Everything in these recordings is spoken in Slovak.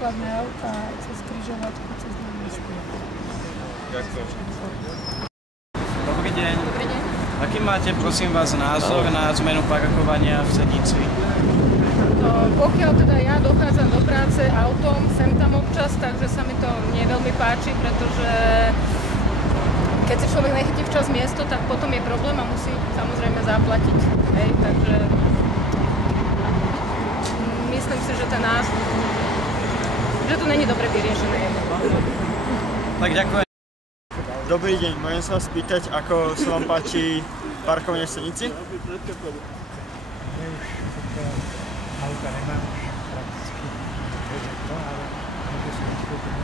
nákladné auta cez križovatku, cez námestie. Ďakujem. Dobrý deň. Dobrý deň. Aký máte, prosím vás, názor na zmenu parkovania v Senici? Pokiaľ teda ja dochádzam do práce autom, sem tam občas, takže sa mi to nie veľmi páči, pretože keď si človek nechytí včas miesto, tak potom je problém a musí samozrejme zaplatiť. Hej, takže myslím si, že že to není dobre vyriešené. Tak ďakujem. Dobrý deň, môžem sa vás spýtať, ako sa vám páči parkovanie v Senici? Auta nemám už prakticky to, ale môžu si vyskúpiť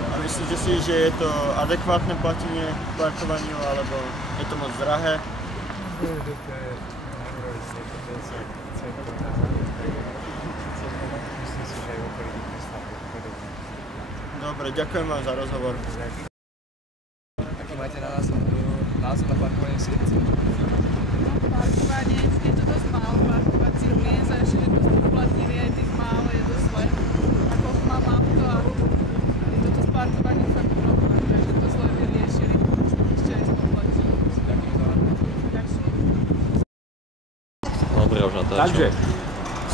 A myslíte si, že je to adekvátne platenie parkovaniu, alebo je to moc drahé? Dobre, ďakujem vám za rozhovor. Aký máte názor na parkovanie v Senici? Parkovanie je to dosť málo parkovacích miest a ešte dosť uplatnili aj tých málo, je dosť zle. Ako mám auto a je toto s parkovaním fakt problém, takže to zle vyriešili. Ešte aj spoplatili. Dobre, už natáčam. Takže.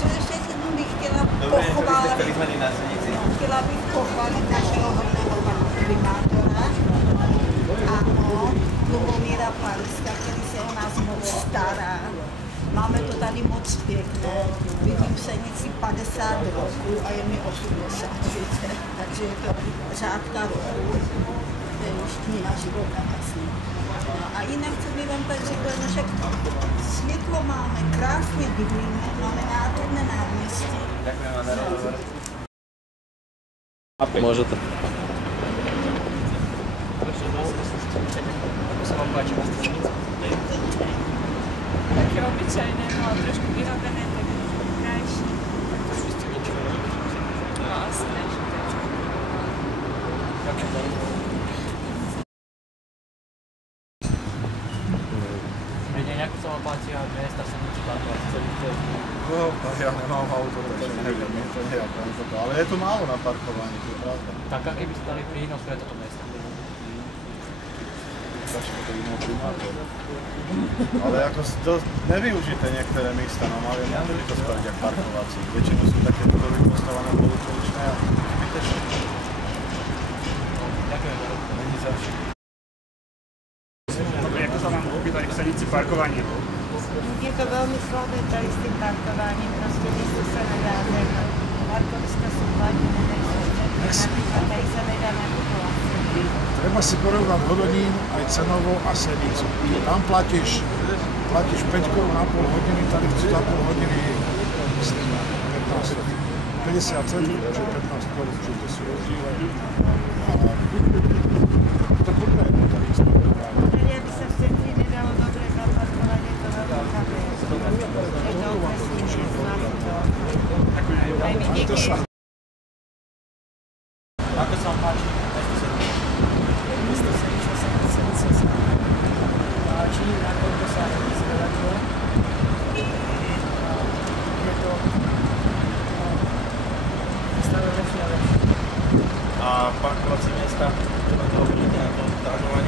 Ešte jednou bych chtěla pochválit, chtěla bych pochválit našeho hodného pana primátora. Ano, Lubomíra Paliska, který se o nás moc stará. Máme to tady moc pěkné. Bydlím v Senici 50 roků a je mi 80, takže je to řádka roku. To je už kniha života vlastně. No a jinak co by vám tak řekla, no však světlo máme, krásně bydlíme, máme nádherné náměstí. Ďakujem vám za rozhovor. Môžete. Ako sa vám páči v Senici? Také obyčajné, no ale trošku vyrobené, tak krajšie. No asi ne. Ďakujem za rozhovor. Dobrý deň, ako sa vám páči a mesta Senici parkovať? No, ja nemám auto, takže neviem, to nie je to. Ale je tu málo na parkovaní, to je pravda. Tak aký by ste dali prínos pre toto mesto? Začne to iného primátora. Ale ako to nevyužité niektoré miesta, no mali mohli to spraviť jak parkovací. Väčšinou sú také budovy postavené polučeličné a zbytečné. Ďakujem za rozhovor. Není za vši. Dobre, ako sa vám opýtať v Senici parkovanie? Je to veľmi slabé tady s tým parkovaním, proste miesto sa nedá zrejme. Parkoviska sú platené, nejsú napríklad tady sa nedá nakupovať. Treba si porovnať Hodonín aj Cenovo a Senicu. Tam platíš 5 korún na pol hodiny, tady chcú za pol hodiny, myslím, 50 centov, čiže 15 korún, čiže to sú rozdiely. Ale to bude tady isté. Tady, aby sa v centri nedalo dobre zaparkovať, je to veľmi chabé. Je to okresný miesto. Aj my niekde... Ako sa vám páči mesto Senici? Mesto Seniča sa páči, nakoľko sa zveľadilo. Je to stále lepšie a lepšie. A parkovací miesta, čo na toho vidíte na tom stážovaní?